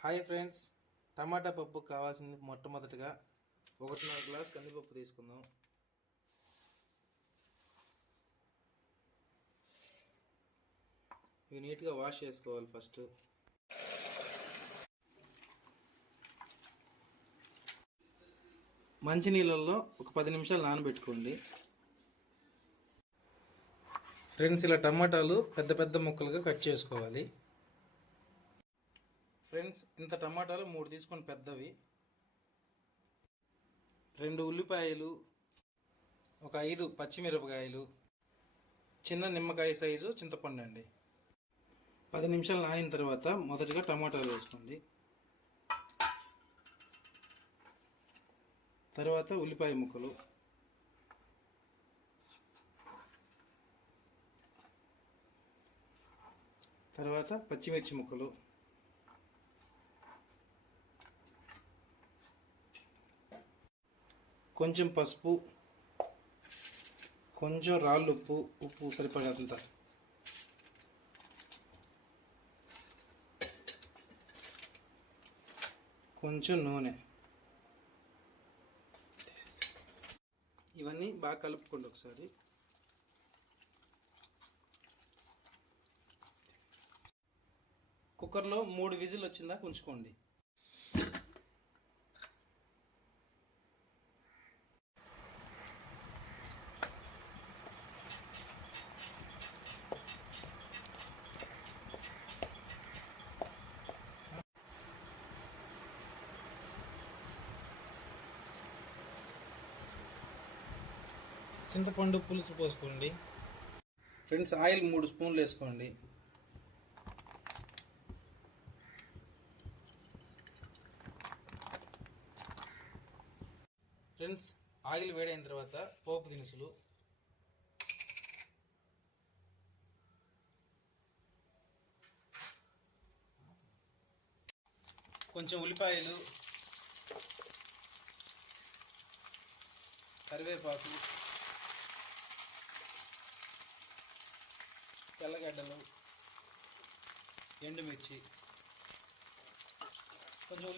Hi friends టమాటా పప్పు కావాల్సింది మొట్టమొదటిగా. ఒకటిన్నర గ్లాస్ కందిపప్పు తీసుకుందాం. ఇవి నీట్గా వాష్ చేసుకోవాలి ఫస్ట్. మంచి నీళ్ళల్లో ఒక పది నిమిషాలు నానబెట్టుకోండి. ఫ్రెండ్స్ ఇలా టమాటాలు పెద్ద పెద్ద ముక్కలుగా కట్ చేసుకోవాలి. ఫ్రెండ్స్ ఇంత టమాటాలు మూడు తీసుకొని పెద్దవి. రెండు ఉల్లిపాయలు ఒక ఐదు పచ్చిమిరపకాయలు చిన్న నిమ్మకాయ సైజు చింతపండు అండి. పది నిమిషాలు నానిన తర్వాత మొదటిగా టమాటాలు వేసుకోండి. తర్వాత ఉల్లిపాయ ముక్కలు. తర్వాత పచ్చిమిర్చి ముక్కలు. కొంచెం పసుపు కొంచెం రాళ్ళు ఉప్పు ఉప్పు సరిపడేంత కొంచెం నూనె. ఇవన్నీ బాగా కలుపుకోండి ఒకసారి. కుక్కర్లో మూడు విజిల్ వచ్చిందా? ఉంచుకోండి. చింతపండు పులుసు పోసుకోండి. ఫ్రెండ్స్ ఆయిల్ మూడు స్పూన్లు వేసుకోండి. ఫ్రెండ్స్ ఆయిల్ వేడైన తర్వాత పోపు దినుసులు. కొంచెం ఉల్లిపాయలు కరివేపాకు తెల్లగడ్డలు ఎండుమిర్చి కొంచెం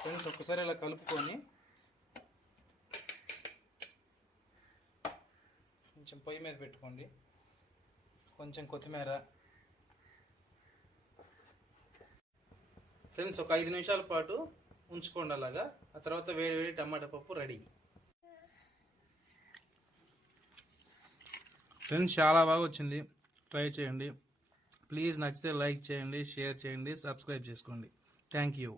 ఫ్రెండ్స్ ఒక్కసారి ఇలా కలుపుకొని కొంచెం పొయ్యి మీద పెట్టుకోండి. కొంచెం కొత్తిమీర. ఫ్రెండ్స్ ఒక ఐదు నిమిషాల పాటు ఉంచుకోండి అలాగా. ఆ తర్వాత వేడి వేడి టమాటా పప్పు రెడీ. ఫ్రెండ్స్ చాలా బాగా వచ్చింది. ట్రై చేయండి. ప్లీజ్ నచ్చితే లైక్ చేయండి షేర్ చేయండి సబ్స్క్రైబ్ చేసుకోండి. Thank you